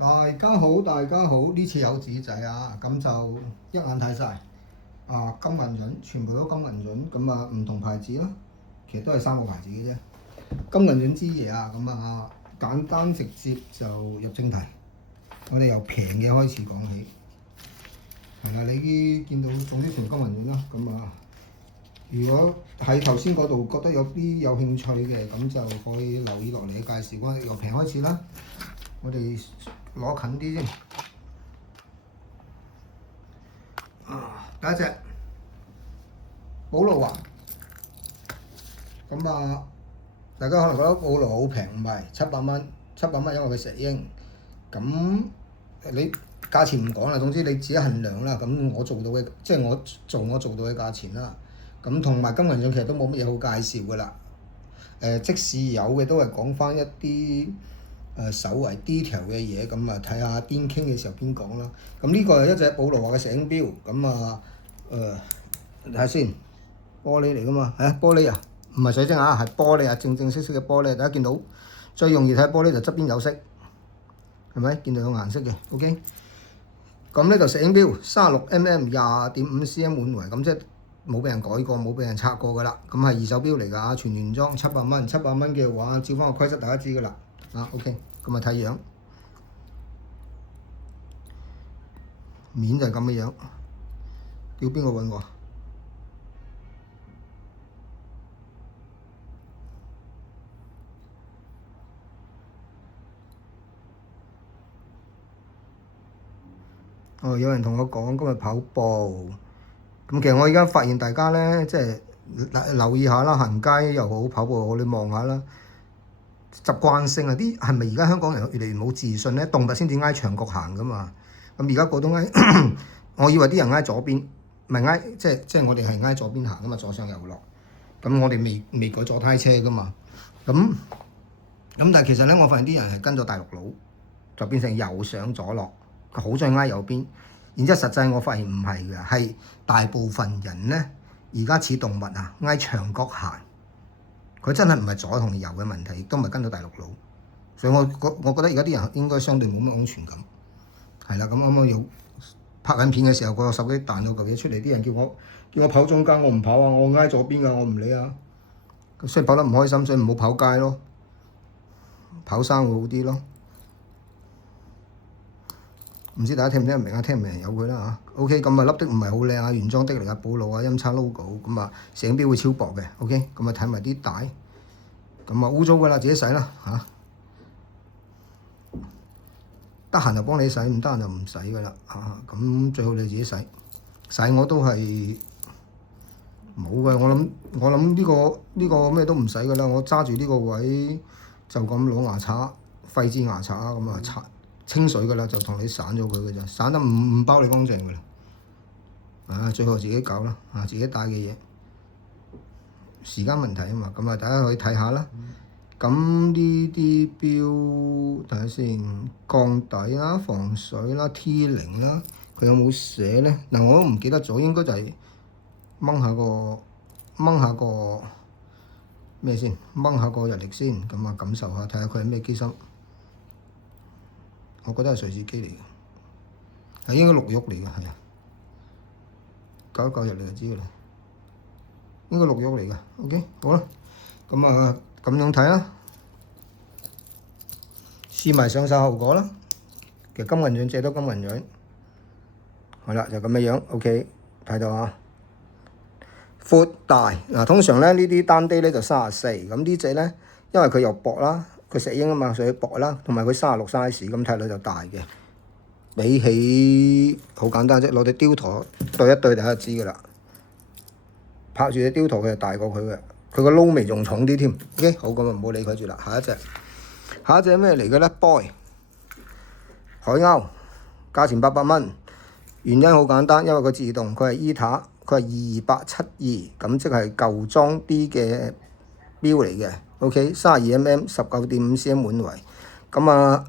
大家好，呢次有紙仔啊，咁就一眼睇晒啊，金銀潤全部都金銀潤，咁啊唔同牌子啦，其實都係3個牌子嘅啫。金銀潤之夜啊，咁啊簡單直接就入正題，我哋由平嘅開始講起。係啦，你見到總之全金銀潤啦，咁啊，如果喺頭先嗰度覺得有啲有興趣嘅，咁就可以留意落嚟嘅介紹。我哋由平開始啦，我哋攞近啲先。第一隻寶路華，咁啊，大家可能覺得寶路好平，唔係700蚊，700蚊因為佢石英。咁你價錢唔講啦，總之你自己衡量啦。咁我做到嘅，即係我做到嘅價錢啦。咁同埋金銀潤其實都冇乜嘢好介紹㗎啦。即使有嘅都係講翻一啲稍為 detail 嘅嘢，咁啊睇下邊傾嘅時候邊講啦。咁呢個係一隻寶路華嘅石英錶，咁啊睇下先，玻璃嚟㗎嘛，係啊玻璃啊，唔係水晶啊，係玻璃啊，正式嘅玻璃。大家見到最容易睇玻璃就側邊有色，係咪？見到有顏色嘅 ，OK。咁呢就石英錶36mm 20.5cm 滿圍，咁即係冇俾人改過，冇俾人拆過㗎啦。咁係二手錶嚟㗎，全原裝700蚊，700蚊嘅話照翻個規則大家知㗎啦。OK，咁啊睇樣，面就係咁嘅樣。叫邊個揾我？有人同我講今日跑步，咁其實我而家發現大家咧，即係留意下啦，行街又好，跑步又好，你望下啦，習慣性啊啲係咪而家香港人越嚟越冇自信咧？動物先至挨牆角行噶嘛，咁而家個都挨，我以為啲人挨左邊，唔係挨，即係我哋係挨左邊行噶嘛，左上右落，咁我哋未改左胎車噶嘛，咁但係其實咧，我發現啲人係跟咗大陸佬，就變成右上左落。佢好想挨右邊，然之後實際我發現唔係嘅，係大部分人咧而家似動物啊，挨牆角行。佢真係唔係左同右嘅問題，亦都唔係跟到大陸佬。所以我覺得而家啲人應該相對冇乜安全感。係啦，咁我要拍緊片嘅時候，個手機彈到嚿嘢出嚟，啲人叫我跑中間，我唔跑啊，我挨左邊㗎，我唔理啊。所以跑得唔開心，所以唔好跑街咯，跑山會好啲咯。唔知大家聽唔聽得明啊？聽唔明由佢啦嚇。OK，咁啊粒的唔係好靚啊，原裝的嚟㗎，寶路啊，陰差 logo，咁啊石英錶會超薄嘅。OK，咁啊睇埋啲帶，咁啊污糟㗎啦，自己洗啦嚇。得閒就幫你洗，唔得閒就唔洗㗎啦嚇。咁最好你自己洗，洗我都係冇嘅。我諗呢個咩都唔使㗎啦。我揸住呢個位就咁攞牙刷，廢紙牙刷啊，咁啊刷。清水㗎啦，就同你散咗佢嘅啫，散得唔包你乾淨㗎啦。最後自己搞啦，自己帶嘅嘢，時間問題啊嘛。咁啊，大家可以睇下啦。咁呢啲錶睇下先，鋼底啦、防水啦、T0啦，佢有冇寫咧？嗱，我都唔記得咗，應該就係掹下個咩先，掹下個日曆先，咁啊感受下，睇下佢係咩機芯。我覺得係瑞士機嚟嘅，係應該綠玉嚟嘅，係啊，搞一搞入嚟就知㗎啦。應該綠玉嚟嘅 ，OK， 好啦，咁啊咁樣睇啦，試埋上手後果啦。其實金銀潤借多金銀潤，係啦，就咁嘅樣 ，OK， 睇到啊。闊大嗱，通常咧呢啲單啲咧就34，咁呢隻咧因為佢又薄啦。佢石英啊嘛，所以薄啦，同埋佢36 size，咁睇落就大嘅。比起好簡單啫，攞隻雕陀對一對大家就知㗎啦。拍住隻雕陀佢係大過佢嘅，佢個撈眉仲重啲添。OK， 好，咁啊唔好理佢住啦。下一隻係咩嚟嘅咧 ？Boy 海鷗，價錢800蚊。原因好簡單，因為佢自動，佢係 ETA，佢係2872，咁即係舊裝啲嘅錶嚟嘅。OK， 32mm 19.5cm 滿圍，咁啊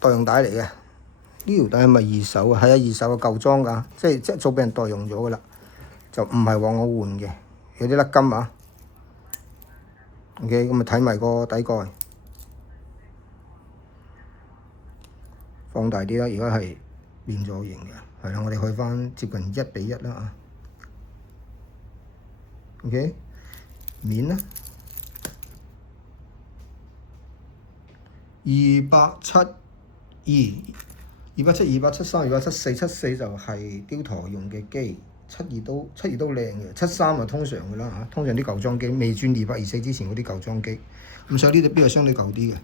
代用帶嚟嘅。呢條帶係咪二手啊？係啊，二手嘅舊裝㗎，即係早俾人代用咗㗎啦，就唔係話我換嘅，有啲甩金啊。OK，咁啊睇埋個底蓋，放大啲啦，而家係變咗形嘅，係啦，我哋去翻接近1:1啦啊。OK， 面啦，272、272、273、274、74就係雕陀用嘅機，72都靚嘅，73就通常嘅啦嚇，通常啲舊裝機未轉224之前嗰啲舊裝機，咁所以呢隻錶係相對舊啲嘅。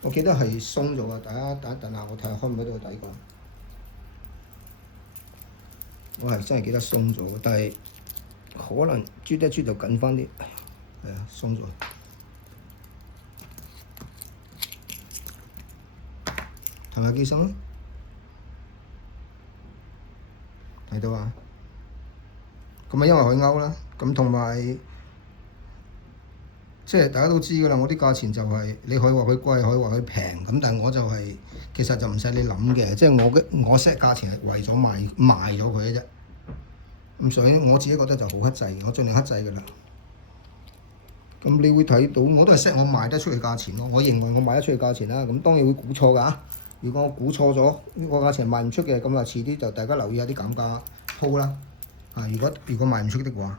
我記得係鬆咗啊！大家等下，我睇下開唔開到個底個。我係真係記得鬆咗，但係可能啜一啜就緊翻啲，係啊，鬆咗。睇下機身咯，睇到啊！咁啊，因為海鷗啦，咁同埋。即係大家都知㗎啦，我啲價錢就係、你可以話佢貴，可以話佢平，咁但係我就係、其實就唔使你諗嘅，即係我 set 價錢係為咗賣咗佢嘅啫。咁所以我自己覺得就好克制，我盡量克制㗎啦。咁你會睇到我都係 set 我賣得出嘅價錢咯，我認為我賣得出嘅價錢啦。咁當然會估錯㗎。如果我估錯咗，呢個價錢賣唔出嘅，咁啊遲啲就大家留意下啲減價鋪啦。啊，如果賣唔出的話，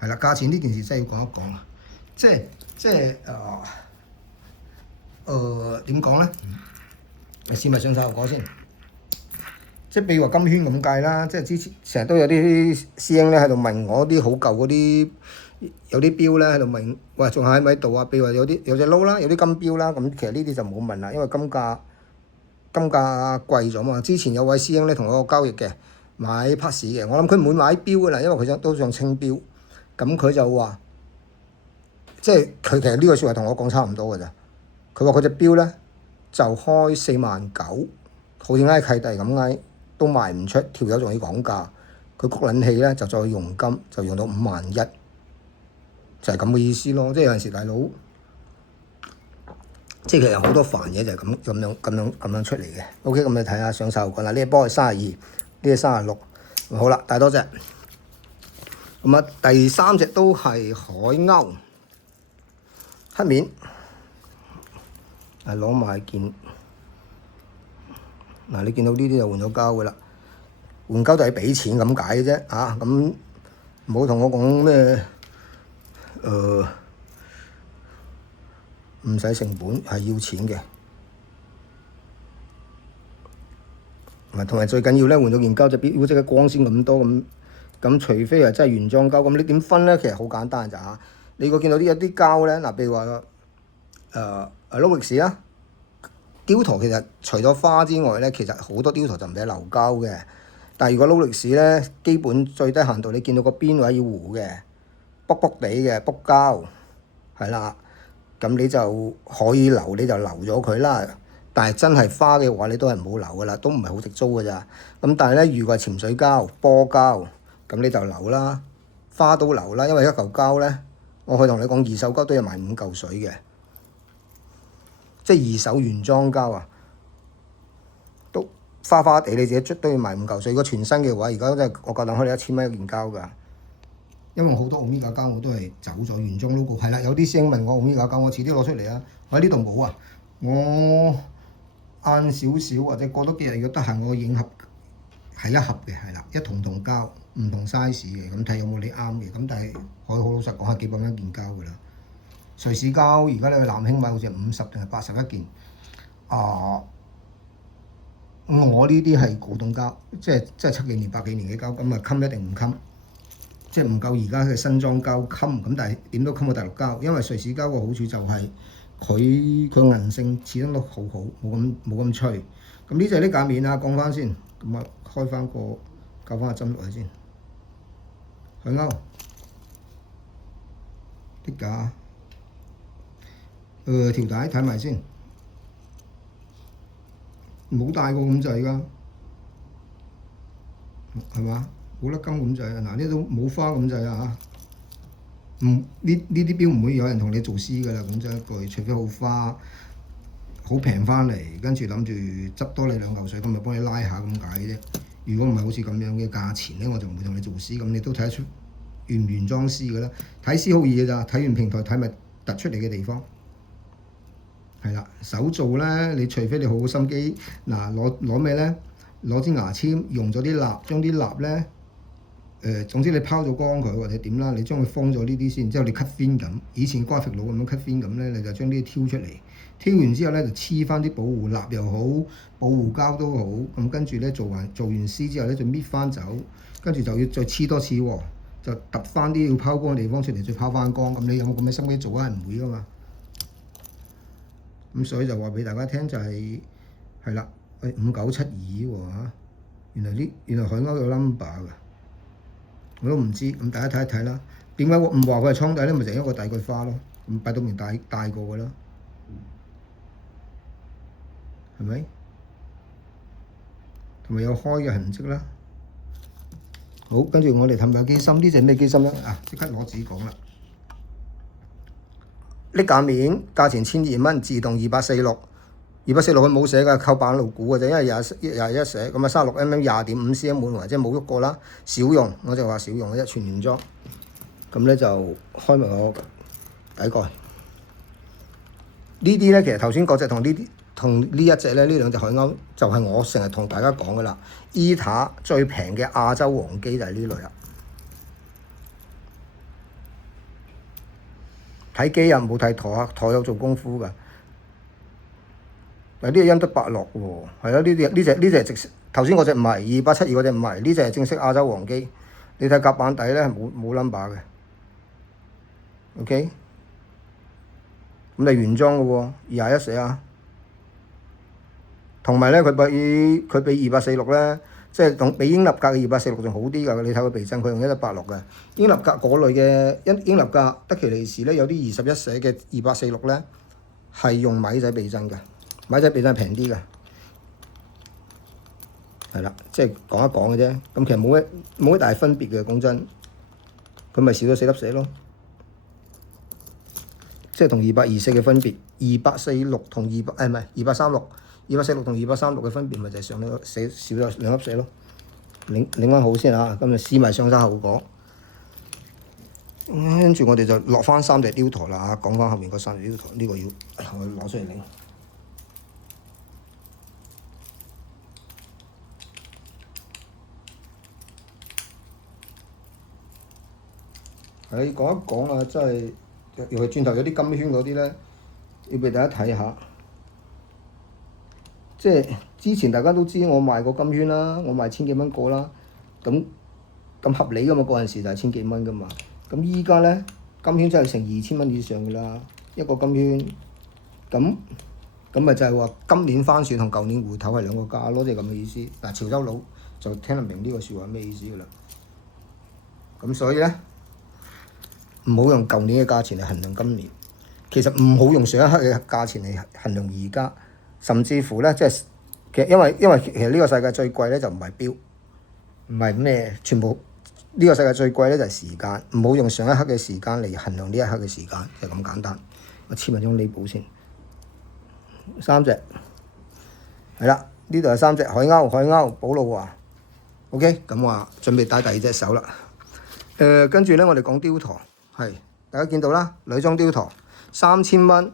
係啦，價錢呢件事真係要講一講啊。即係點講咧？你試埋上手效果先。即係譬如話金圈咁計啦，即係之前成日都有啲師兄咧喺度問我啲好舊嗰啲有啲錶咧喺度問，喂仲喺咪喺度啊？譬如話有隻撈啦，有啲金錶啦，咁其實呢啲就冇問啦，因為金價貴咗嘛。之前有位師兄咧同我交易嘅，買 pass 嘅，我諗佢唔會買錶㗎啦，因為佢都想清錶，咁佢就話。即係佢其實呢個説話同我講差唔多㗎咋，佢話佢隻錶咧就開49000，好似嗌契弟咁嗌都賣唔出，條友仲要講價，佢谷撚氣咧就再用金就用到51000，就係咁嘅意思咯。即係有陣時大佬，即係其實好多煩嘢就係咁樣出嚟嘅。OK， 咁你睇下上手效果啦，呢一波係32，呢係36，好啦，大多隻。咁啊，第3隻都係海鷗。黑面，攞埋件，嗱你見到呢啲就換咗膠㗎啦，換膠就係畀錢咁解嘅啫，咁唔好同我講咩，唔使成本係要錢嘅，同埋最緊要咧換咗件膠隻錶即係光鮮咁多咁除非係真係原裝膠，咁你點分咧？其實好簡單咋嚇。你如果見到有啲膠咧，譬如話Rolex 啊，雕陀其實除咗花之外咧，其實好多雕陀就唔使留膠嘅。但係如果 Rolex 咧，基本最低限度你見到個邊位要糊嘅，卜卜地嘅卜膠，係啦，咁你就可以留，你就留咗佢啦。但係真係花嘅話，你都係唔好留噶啦，都唔係好值租㗎咋。咁但係咧，如果係潛水膠、波膠，咁你就留啦，花都留啦，因為一嚿膠咧。我可以同你講，二手膠都要賣5嚿水嘅，即係二手原裝膠啊，都花花地你自己捽都要賣5嚿水。如果全新嘅話，而家真係我夠膽開你1000蚊一件膠㗎。因為好多奧米加膠我都係走咗原裝 logo。係啦，有啲師兄問我奧米加膠，我遲啲攞出嚟啊。我喺呢度冇啊，我晏少少或者過多幾日，如果得閒我影盒係一盒嘅，係啦，一筒膠。唔同 size 嘅，咁睇有冇你啱嘅，咁但係可以好老實講係幾百蚊一件膠㗎啦。瑞士膠而家你去南興買好似係50定係80一件。我呢啲係古董膠，即係7幾年、8幾年嘅膠，咁啊襟一定唔襟，即係唔夠而家嘅新裝膠襟。咁但係點都襟過大陸膠，因為瑞士膠個好處就係佢韌性始終都好好，冇咁脆。咁呢隻啲價面啊，講翻先，咁啊開翻個校翻個針落去先。海鷗啲架，條帶睇埋先，冇大過咁滯㗎，係嘛？冇得金咁滯啊！嗱，呢度冇花咁滯啊嚇，呢啲錶唔會有人同你做絲㗎啦，講真一句，除非好花，好平翻嚟，跟住諗住執多你2嚿水，咁咪幫你拉下咁解啫。如果唔係好似咁樣嘅價錢咧，我就唔會同你做絲，咁你都睇得出原唔原裝絲㗎啦。睇絲好易㗎咋，睇完平台睇咪突出嚟嘅地方。係啦，手做咧，你除非你好心機，嗱攞咩咧？攞支牙籤，用咗啲蠟，將啲蠟咧總之你拋咗光佢或者點啦，你將佢封咗呢啲先，之後你 cut fin 咁，以前 graphic 佬咁樣 cut fin 咁咧，你就將呢啲挑出嚟，挑完之後咧就黐翻啲保護蠟又好，保護膠都好，咁跟住咧做完絲之後咧就搣翻走，跟住就要再黐多次喎，就揼翻啲要拋光嘅地方出嚟，再拋翻光，咁你有冇咁嘅心機做啊？係唔會噶嘛。咁所以就話俾大家聽就係啦，5972喎嚇，原來海鷗有 number 㗎，我都唔知，咁大家睇一睇啦。點解唔話佢係倉底咧？咪就係一個大桂花咯，咁擺到明大個㗎啦，係咪？同埋有開嘅痕跡啦。好，跟住我哋氹下機芯，呢隻咩機芯咧？啊，即刻攞紙講啦。瀝架面價錢1200蚊，自動246佢冇寫㗎，扣板路估嘅啫，因為21寫咁啊，36mm 20.5cm 滿圍，即係冇喐過啦，少用，我就話少用嘅啫，全原裝。咁咧就開埋個底蓋。呢啲咧其實頭先嗰隻同呢一隻咧，呢兩隻海鷗就係我成日同大家講㗎啦。ETA 最平嘅亞洲黃機就係呢類啦。睇機啊，冇睇台啊，台有做功夫㗎。嗱，呢個恩德伯樂喎，係咯，呢隻直頭先嗰隻唔係2872嗰隻唔係，呢隻係正式亞洲黃機。你睇甲板底咧冇 number 嘅 ，OK。咁你原裝嘅喎，21寫啊。同埋咧，佢比2846咧，即係比英立格嘅2846仲好啲㗎。你睇個避震，佢用恩德伯樂嘅。英立格嗰類嘅英立格德奇利士咧，有啲21寫嘅2846咧係用米仔避震嘅，米仔避震平啲嘅，係啦，即係講一講嘅啫。咁其實冇乜大分別嘅，講真，佢咪少咗4粒寫咯，即係同2824嘅分別，246同236同236嘅分別咪就係上咗少咗2粒寫咯。擰翻好先嚇，咁就試埋上身後果。跟住我哋就落翻3隻雕台啦嚇，講翻後面嗰3隻雕台，呢個要我攞出嚟擰。係講一講啊，真係尤其轉頭有啲金圈嗰啲咧，要俾大家睇下。即係之前大家都知我賣過金圈啦，我賣1000幾蚊個啦，咁合理噶嘛，嗰陣時就係1000幾蚊噶嘛。咁依家咧金圈真係成2000蚊以上噶啦，一個金圈。咁咪就係話今年番薯同舊年芋頭係兩個價咯，即係咁嘅意思。嗱，潮州佬就聽得明呢個説話咩意思噶啦。咁所以咧，唔好用舊年嘅價錢嚟衡量今年，其實唔好用上一刻嘅價錢嚟衡量而家。甚至乎咧，即係其實因為其實呢個世界最貴咧就唔係錶，唔係咩，全部呢個世界最貴咧就係時間，唔好用上一刻嘅時間嚟衡量呢一刻嘅時間，就咁簡單。我簽埋張呢簿先，3隻係啦，呢度係3隻海鷗寶路華 ，OK， 咁話準備帶第二隻手啦。跟住咧我哋講雕台，係大家見到啦，女裝雕台3000蚊。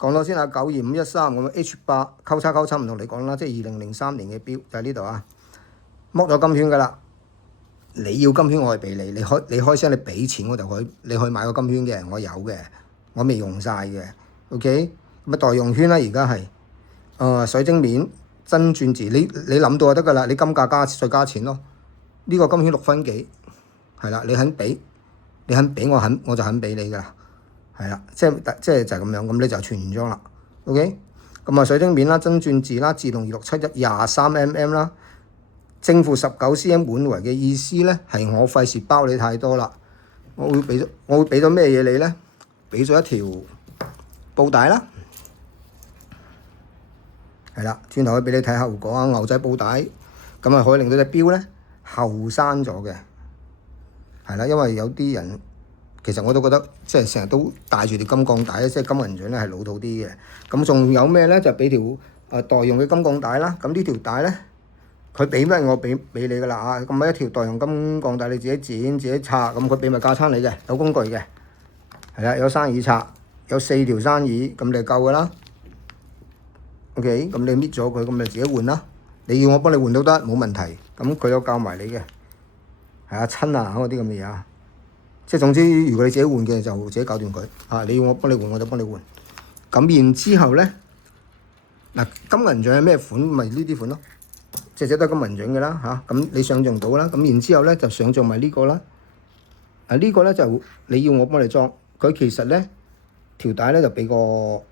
講到先啊，92513咁 H8 溝叉唔同你講啦，即係2003年嘅錶就喺呢度啊，剝咗金圈㗎啦。你要金圈我係俾你，你開聲你俾錢我就可以，你可以買個金圈嘅，我有嘅，我未用晒嘅 ，OK。咁啊代用圈啦，而家係水晶面真鑽字，你諗到就得㗎啦，你金價再加錢咯。呢個金圈6分幾，係啦，你肯俾我就肯俾你㗎啦。係啦，即係就係咁樣，咁你就全原裝啦。OK，咁啊水晶面啦，真鑽字啦，自動2671 23mm 啦，正負19cm 滿圍嘅意思咧，係我費事包你太多啦。我會俾咗咩嘢你咧？俾咗一條布帶啦，係啦，轉頭可以俾你睇後果啊，牛仔布帶，咁啊可以令到隻錶咧後生咗嘅，係啦，因為有啲人。其實我都覺得即係成日都帶住條金鋼帶，即係金銀掌咧係老土啲嘅。咁仲有咩咧？就俾條代用嘅金鋼帶啦。咁呢條帶咧，佢俾咩我俾你㗎啦啊！咁一條代用金鋼帶你自己剪自己拆，咁佢俾埋架撐你嘅，有工具嘅，係啦，有生耳拆，有4條生耳，咁你就夠㗎啦。OK，咁你搣咗佢，咁咪自己換啦。你要我幫你換都得，冇問題。咁佢有教埋你嘅，係啊親啊嗰啲咁嘅嘢啊。即係總之，如果你自己換嘅就自己搞掂佢。啊，你要我幫你換我就幫你換。咁然之後咧，嗱金銀獎係咩款？咪呢啲款咯，隻隻都係金銀獎嘅啦嚇。咁你想像到啦。咁然之後咧就想像埋呢個啦。呢個咧就你要我幫你裝，佢其實咧條帶咧就比個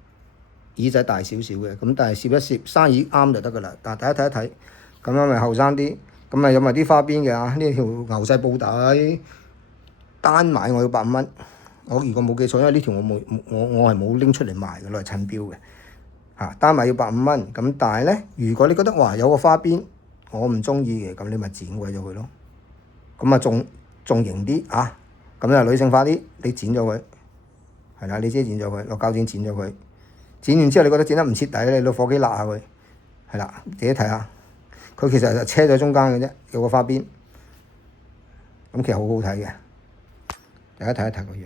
耳仔大少少嘅，咁但係攝一攝生耳啱就得噶啦。但係大家睇一睇，咁樣咪後生啲，咁咪有埋啲花邊嘅啊。呢條牛仔布帶單買我要100蚊，我如果冇記錯，因為呢條我係冇拎出嚟賣嘅，攞嚟襯標嘅嚇。單買要150蚊，咁但係咧，如果你覺得哇有個花邊我唔中意嘅，咁你咪剪鬼咗佢咯。咁啊仲型啲啊！咁啊女性化啲，你剪咗佢，係啦，你自己剪咗佢，攞膠剪剪咗佢。剪完之後，你覺得剪得唔徹底，你攞火機辣下佢，係啦，自己睇下。佢其實就車咗中間嘅啫，有個花邊。咁其實好好睇嘅，大家睇一睇個樣。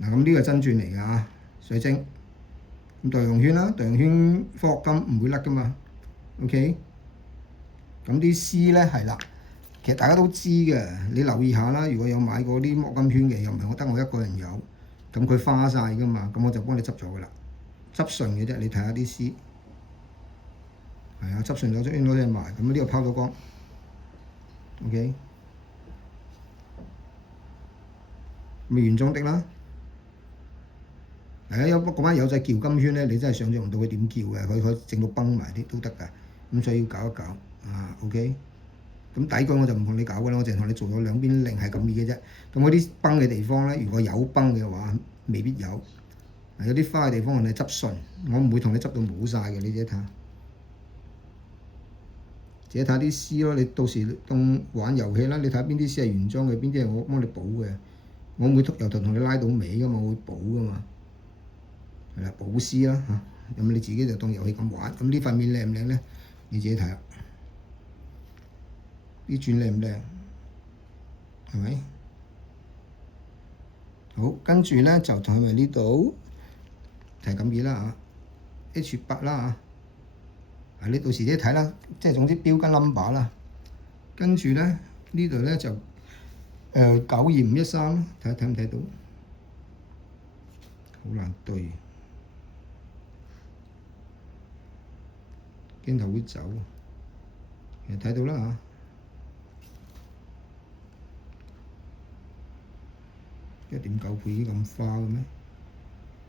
嗱，咁呢個真鑽嚟㗎，水晶。咁代用圈啦，代用圈科學金唔會甩㗎嘛。OK。咁啲絲咧係啦。其實大家都知嘅，你留意下啦。如果有買過啲摸金圈嘅，又唔係我得我一個人有，咁佢花晒㗎嘛，咁我就幫你執咗㗎啦，執順嘅啫。你睇下啲絲，係啊，執順咗先攞嚟賣。咁呢個拋到光 ，OK，咪原裝的啦。有嗰班友仔撬金圈咧，你真係想像唔到佢點撬嘅，佢可以整到崩埋啲都得㗎。咁所以要搞一搞啊 ，OK。咁底句我就唔同你搞㗎啦，我淨係同你做咗兩邊零係咁易嘅啫。咁嗰啲崩嘅地方咧，如果有崩嘅話，未必有。有啲花嘅地方我哋執順，我唔會同你執到冇晒嘅，你自己睇下。自己睇啲絲咯，你到時當玩遊戲啦，你睇下邊啲絲係原裝嘅，邊啲係我幫你補嘅。我唔會由頭同你拉到尾㗎嘛，我會補㗎嘛。係啦，補絲啦嚇，咁你自己就當遊戲咁玩。咁呢塊面靚唔靚咧？你自己睇下。啲鑽靚唔靚？係咪？好，跟住咧就同佢呢度係咁嘢啦嚇 ，H8啦嚇，你到時自己睇啦，即係總之標跟 number 啦。跟住咧呢度咧就92513，睇唔睇到？好難對，鏡頭會走，其實睇到啦嚇。1.9倍已經咁花嘅咩？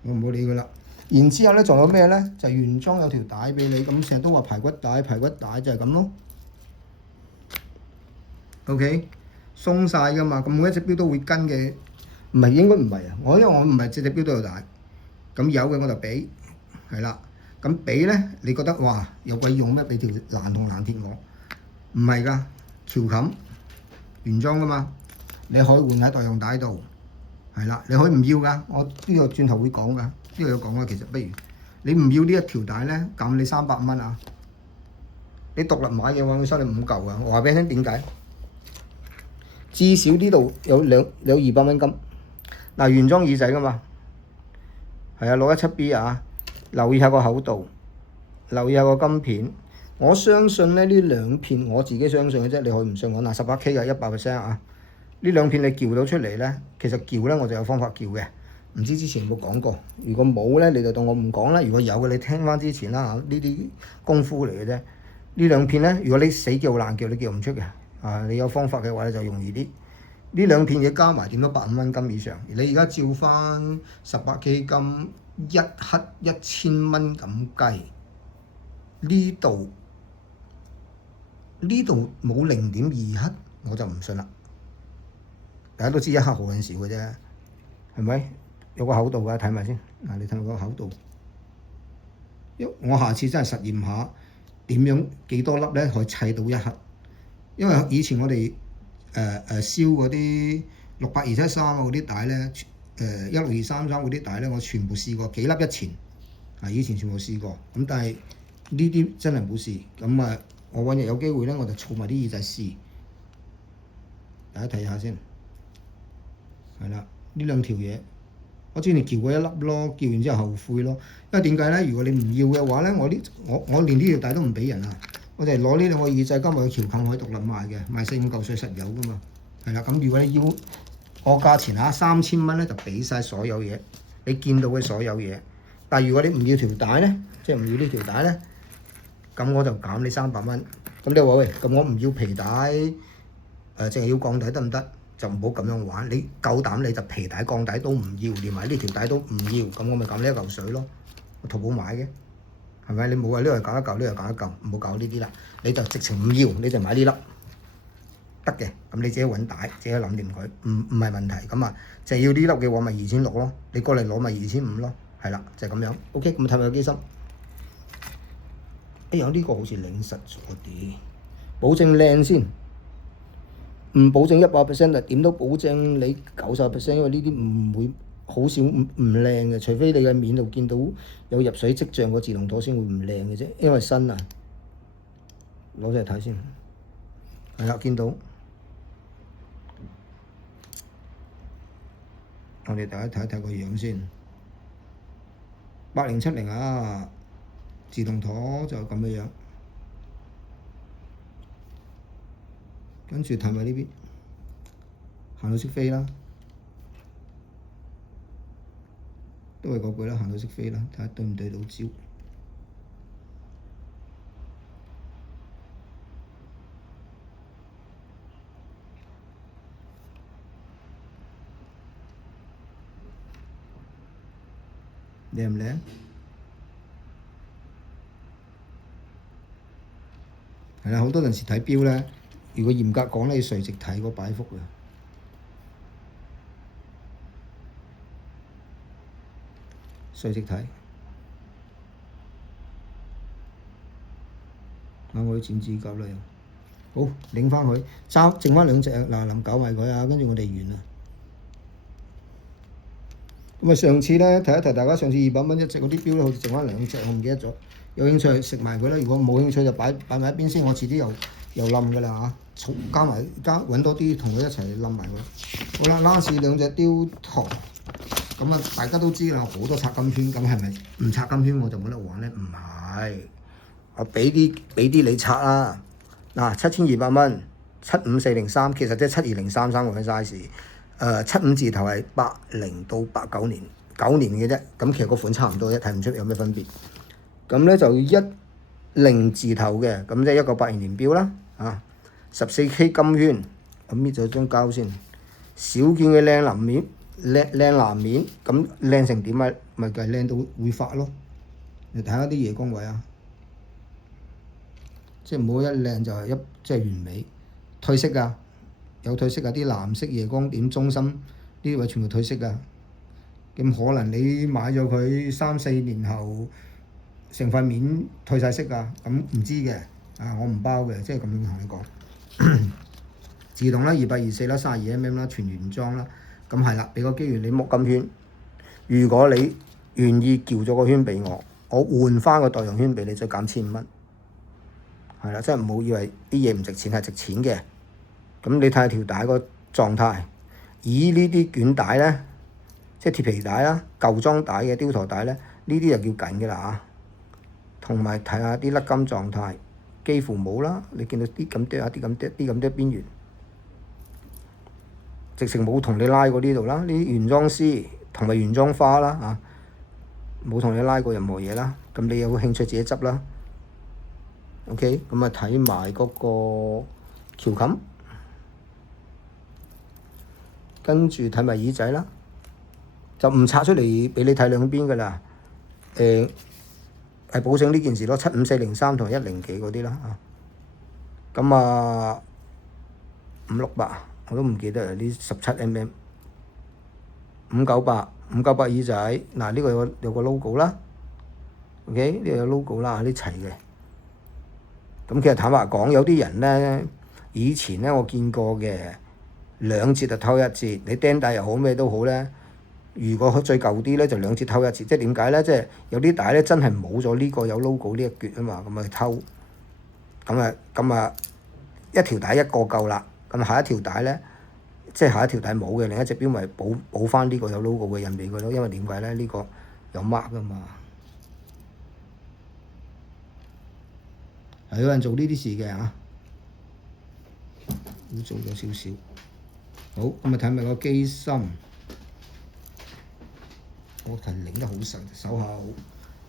我唔好理佢啦。然之後咧，仲有咩咧？就原裝有條帶俾你，咁成日都話排骨帶就係咁咯。OK，鬆晒㗎嘛，咁每一隻錶都會跟嘅，唔係應該唔係啊。因為我唔係隻錶都有帶，咁有嘅我就俾，係啦。咁俾咧，你覺得哇有鬼用咩？俾條藍同藍鐵我，唔係㗎，橋冚原裝㗎嘛，你可以換喺代用帶度。係啦，你可以唔要㗎，我呢個轉頭會講㗎，呢個有講㗎。其實不如你唔要呢一條帶咧，減你300蚊啊！你獨立買嘅話，會收你5嚿啊！我話俾你聽點解？至少呢度有200蚊金。嗱，原裝耳仔㗎嘛，係啊，617B 啊，留意下個厚度，留意下個金片。我相信咧呢兩片我自己相信嘅啫，你可以唔信我。嗱，18K 嘅100%啊！呢兩片你撬到出嚟咧，其實撬咧我就有方法撬嘅，唔知之前有冇講過。如果冇咧，你就當我唔講啦。如果有嘅，你聽翻之前啦嚇，呢啲功夫嚟嘅啫。呢兩片咧，如果你死撬爛撬，你撬唔出嘅。啊，你有方法嘅話咧就容易啲。呢兩片嘢加埋點都150蚊金以上。你而家照翻18K 金一克1000蚊咁計，呢度冇0.2克，我就唔信啦。大家都知1克好緊少嘅啫，係咪？有個厚度㗎，睇埋先。嗱，你睇下個厚度。我下次真係實驗下點樣幾多粒咧可以砌到1克。因為以前我哋燒嗰啲68273嗰啲帶咧，16233嗰啲帶咧，我全部試過幾粒一錢。以前全部試過。咁但係呢啲真係冇試。咁啊，我揾日有機會咧，我就儲埋啲耳仔試。大家睇下先。係啦，呢兩條嘢我之前撬過一粒咯，撬完之後後悔咯。因為點解咧？如果你唔要嘅話咧，我連呢條帶都唔俾人啊！我哋攞呢兩個耳仔，今日去橋冚可以獨立賣嘅，賣4、5嚿水實有噶嘛。係啦，咁如果你要我價錢啊3000蚊咧，就俾晒所有嘢，你見到嘅所有嘢。但係如果你唔要條帶咧，即係唔要呢條帶咧，咁我就減你300蚊。咁你話喂，咁我唔要皮帶，淨係要鋼帶得唔得？就唔好咁樣玩。你夠膽你就皮帶鋼帶都唔要，連埋呢條帶都唔要，咁我咪減呢1嚿水咯。我淘寶買嘅，係咪？你冇話呢度減1嚿，呢度減1嚿，唔好搞呢啲啦。你就直情唔要，你就買呢粒得嘅。咁你自己揾帶，自己諗掂佢，唔係問題。咁啊，就係要呢粒嘅話咪2600咯。你過嚟攞咪2500咯。係啦，就係咁樣。OK，咁睇下個機芯。哎呀，呢個好似擰實咗啲，保證靚先。唔保證100%，但點都保證你90%，因為呢啲唔會好少唔靚嘅，除非你嘅面度見到有入水跡象，個自動舵先會唔靚嘅啫。因為新啊，攞出嚟睇先。係啦，見到。我哋大家睇一睇個樣先。8070啊，自動舵就咁嘅樣。跟住睇埋呢邊，行到識飛啦，都係嗰句啦，行到識飛啦，睇下對唔對到焦。靚唔靚？係啦，好多陣時睇錶咧，如果嚴格講咧，要垂直睇個擺幅嘅。垂直睇。我要剪指甲啦又。好，擰翻佢，剩翻2隻嗱，臨搞埋佢啊，跟住我哋完啦。咁啊，上次咧提一提大家，上次200蚊一隻嗰啲錶咧，好似剩翻2隻，我唔記得咗。有興趣食埋佢啦，如果冇興趣就擺埋一邊先。我遲啲又冧㗎啦嚇，加揾多啲同佢一齊冧埋佢。好啦，last 2隻雕陀，咁啊大家都知啦，好多擦金圈，咁係咪唔擦金圈我就冇得玩咧？唔係，我俾啲你擦啦。嗱，7200蚊75403，其實即係72033個 size。75字頭係80到89年，9年嘅啫。咁其實個款差唔多啫，睇唔出有咩分別。咁咧就10字頭嘅，咁即係1982年錶啦。14K 金圈，咁搣咗張膠先。少見嘅靚藍面，靚藍面，咁靚成點啊？咪就係靚到會發咯。你睇下啲夜光位啊，即係唔好一靚就係即係完美。褪色㗎，有褪色㗎，啲藍色夜光點中心呢啲位全部褪色㗎。咁可能你買咗佢3、4年後，成塊面褪晒色㗎，咁唔知嘅。我唔包嘅，即係咁樣同你講。自動啦，224啦，32mm啦，全原裝啦。咁係啦，俾個機會你剝金圈。如果你願意撬咗個圈俾我換翻個代用圈俾你，再減1500蚊。係啦，即係唔好以為啲嘢唔值錢，係值錢嘅。咁你睇下條帶個狀態，以呢啲捲帶咧，即係鐵皮帶啦，舊裝帶嘅雕陀帶咧，呢啲就叫緊嘅啦嚇。同埋睇下啲甩金狀態，幾乎冇啦。你見到啲咁啲啊，啲咁啲邊緣，直情冇同你拉過呢度啦。呢啲原裝絲同埋原裝花啦嚇，冇同你拉過任何嘢啦。咁你有興趣自己執啦。OK，咁啊睇埋嗰個橋冚，跟住睇埋耳仔啦，就唔拆出嚟俾你睇兩邊㗎啦。係保證呢件事咯，75403同100幾嗰啲啦嚇。咁啊568我都唔記得啦，呢17mm 598耳仔。嗱，呢個有個 logo 啦。OK，呢個有 logo 啦，啲齊嘅。咁其實坦白講，有啲人咧，以前咧我見過嘅2折就偷1折，你釘帶又好咩都好咧。如果最舊啲咧就2折偷1折，即係點解咧？即係有啲帶咧真係冇咗呢個有 logo 呢一橛啊嘛，咁咪偷。咁啊一條帶一個夠啦。咁下一條帶咧即係下一條帶冇嘅，另一隻錶咪補翻呢個有 logo 嘅印俾佢咯。因為點解咧？呢個有 mark 噶嘛。係有人做呢啲事嘅嚇，污糟咗少少。好，咁咪睇埋個機芯，我係擰得好實，手下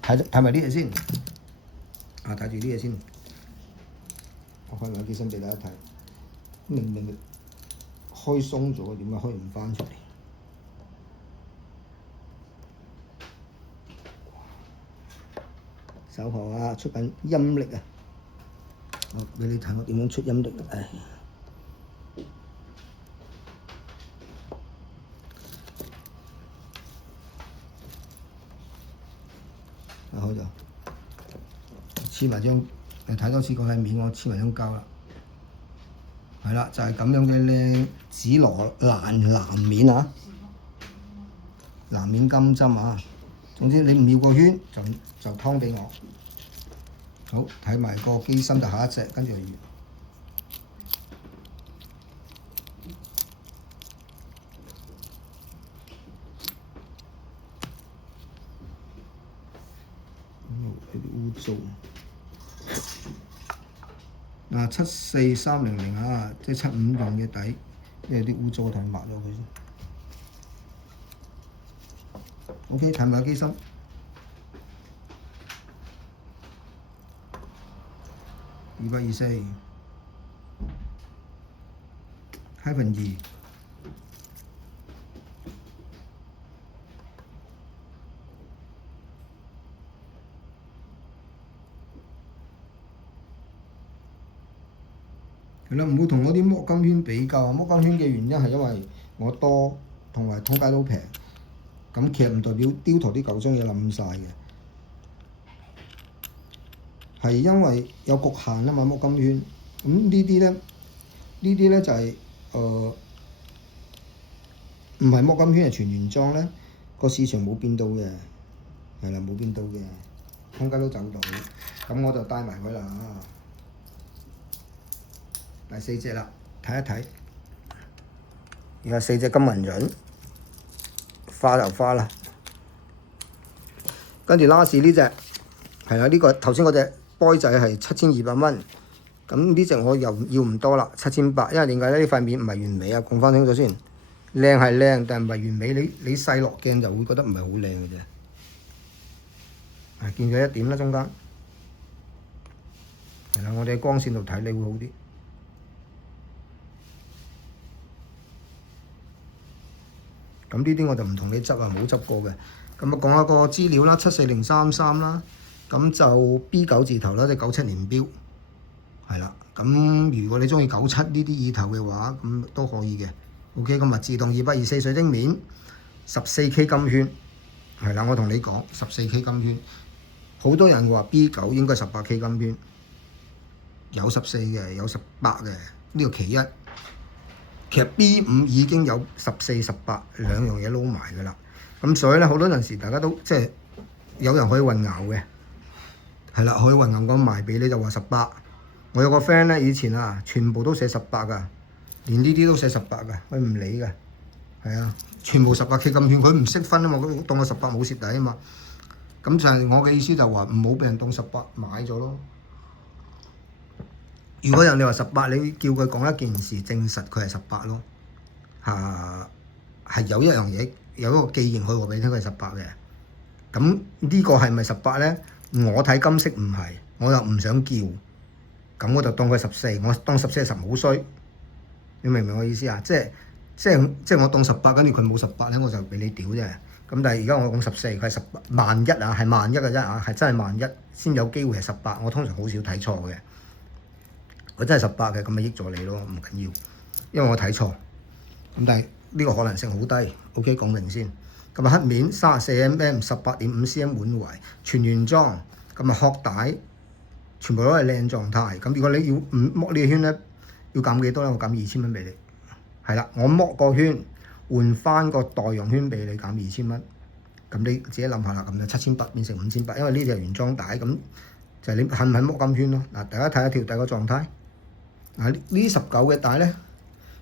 睇埋呢嘢先。睇住呢嘢先。我開埋個機芯俾大家睇，明明開鬆咗，點解開唔翻出嚟？手下啊，出緊陰力啊！我俾你睇我點樣出陰力啊！開咗，黐埋張，你睇多次個塊面，我黐埋張膠啦。係啦，就係咁樣嘅靚紫羅蘭藍面啊，藍面金針啊。總之你唔要個圈就劏俾我。好，睇埋個機芯就下一隻，跟住就有啲污糟。74300啊，即係75磅嘅底，因為啲污糟我睇抹咗佢先。OK， 睇埋個機芯。224 -2係啦，唔好同我啲剝金圈比較。剝金圈嘅原因係因為我多同埋通街都平，咁其實唔代表雕陀啲舊裝嘢冧晒嘅，係因為有局限啊嘛剝金圈。咁呢啲咧就係唔係剝金圈係全原裝咧，個市場冇變到嘅，係啦冇變到嘅，通街都走到，咁我就帶埋佢啦。第4隻啦，睇一睇，而家4隻金銀潤，花就花啦。跟住 last 呢隻係啦，呢個頭先嗰隻波仔係7200蚊，咁呢隻我又要唔多啦，7800，因為點解咧？呢塊面唔係完美啊，講翻清楚先。靚係靚，但係唔係完美。你細落鏡就會覺得唔係好靚嘅啫。見咗一點啦，中間係啦，我哋喺光線度睇你會好啲。咁呢啲我就唔同你執啊，冇執過嘅。咁啊講下個資料啦，74033啦，咁就 B9 字頭啦，即係97年標，係啦。咁如果你中意97呢啲意頭嘅話，咁都可以嘅。OK， 咁啊自動224水晶面，14K 金圈，係啦。我同你講 14K 金圈，好多人話 B9 應該 18K 金圈，有14嘅，有18嘅，呢個其一。其實 B5 已經有14、18兩樣嘢撈埋㗎啦，咁所以咧好多陣時大家都即係有人可以混淆嘅，係啦，可以混淆咁賣俾你就話18。我有個 friend 咧以前啊，全部都寫18㗎，連呢啲都寫18㗎，佢唔理㗎，係啊，全部 18K 金圈，佢唔識分啊嘛，佢當我18冇蝕底啊嘛，咁就係我嘅意思就話唔好俾人當18買咗咯。如果人哋話18，你叫佢講一件事證實佢係18咯，係有一樣嘢，有一個記認可以話俾你聽佢係18嘅。咁呢個係咪18咧？我睇金色唔係，我又唔想叫，咁我就當佢14，我當14係10好衰，你明唔明我意思啊？即係我當18，跟住佢冇18咧，我就俾你屌啫。咁但係而家我講14，佢係18，萬一啊，係萬一嘅啫啊，係真係萬一先有機會係18。我通常好少睇錯嘅。佢真係18嘅，咁咪益咗你咯，唔緊要，因為我睇錯。咁但係呢個可能性好低。OK， 講明先。咁啊黑面34mm 18.5cm 滿圍，全原裝。咁啊殼帶全部都係靚狀態。咁如果你要唔剝呢個圈咧，要減幾多咧？我減2000蚊俾你。係啦，我剝個圈換翻個代用圈俾你，減2000蚊。咁你自己諗下啦，咁就7800變成5800，因為呢隻係原裝帶，咁就係你肯唔肯剝金圈咯。嗱，大家睇下條帶個狀態。呢19嘅帶咧，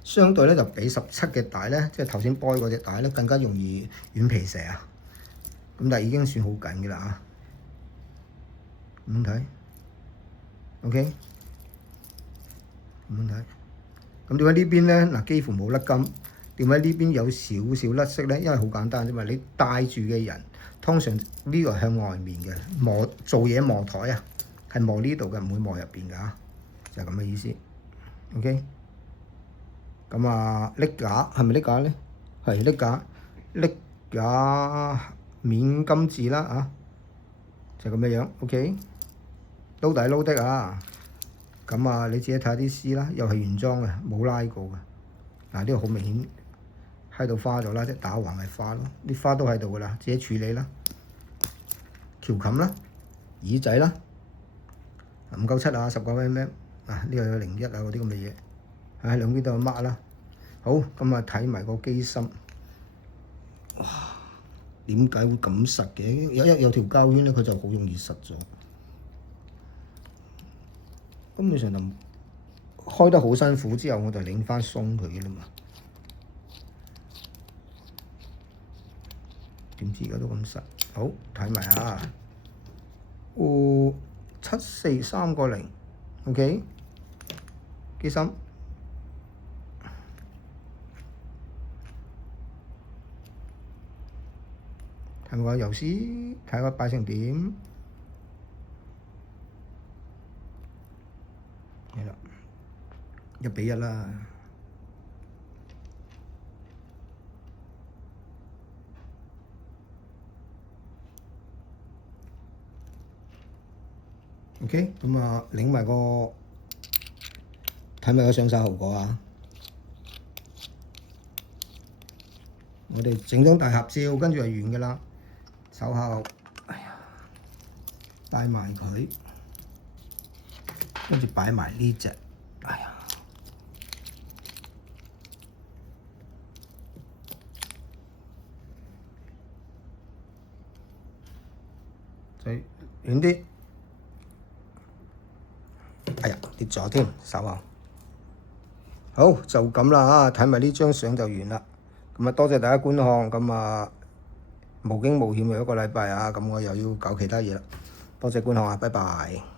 相對咧就比17嘅帶咧，即係頭先波嗰隻帶咧更加容易軟皮蛇啊。咁但係已經算好緊嘅啦啊！咁樣睇 ，OK， 咁樣睇。咁點解呢邊咧嗱幾乎冇甩金？點解呢邊有少少甩色咧？因為好簡單啫嘛，你帶住嘅人通常呢個係向外面嘅磨做嘢磨台啊，係磨呢度嘅，唔會磨入邊㗎，就係咁嘅意思。OK， 咁啊拎架係咪拎架咧？係拎架，拎架免金字啦啊，就咁嘅樣。OK， 撈底撈的啊！咁啊，你自己睇下啲絲啦，又係原裝嘅，冇拉過嘅。嗱，呢個好明顯喺度花咗啦，即係打橫係花咯，啲花都喺度噶啦，自己處理啦。橋冚啦，耳仔啦，唔夠7啊，19mm啊，呢個有01啊嗰啲咁嘅嘢，喺兩邊都有 mark 啦。好，咁啊睇埋個機芯，哇！點解會咁實嘅？有條膠圈咧，佢就好容易實咗。根本上就開得好辛苦，之後我就擰翻鬆佢嘅啦嘛。點知而家都咁實？好，睇埋啊，743個0 ，OK， 機芯睇埋個油絲，睇下擺成點。係啦，1比1啦。OK， 咁啊，擰埋個睇埋個上手效果啊！我哋整張大合照，跟住就完㗎啦。手後，哎呀，帶埋佢，跟住擺埋呢隻，哎呀，再遠啲。哎呀，跌咗添，手後。好，就咁啦啊！睇埋呢張相就完啦。咁啊，多謝大家觀看。咁啊，無驚無險又1個禮拜啊，咁我又要搞其他嘢啦。多謝觀看啊，拜拜。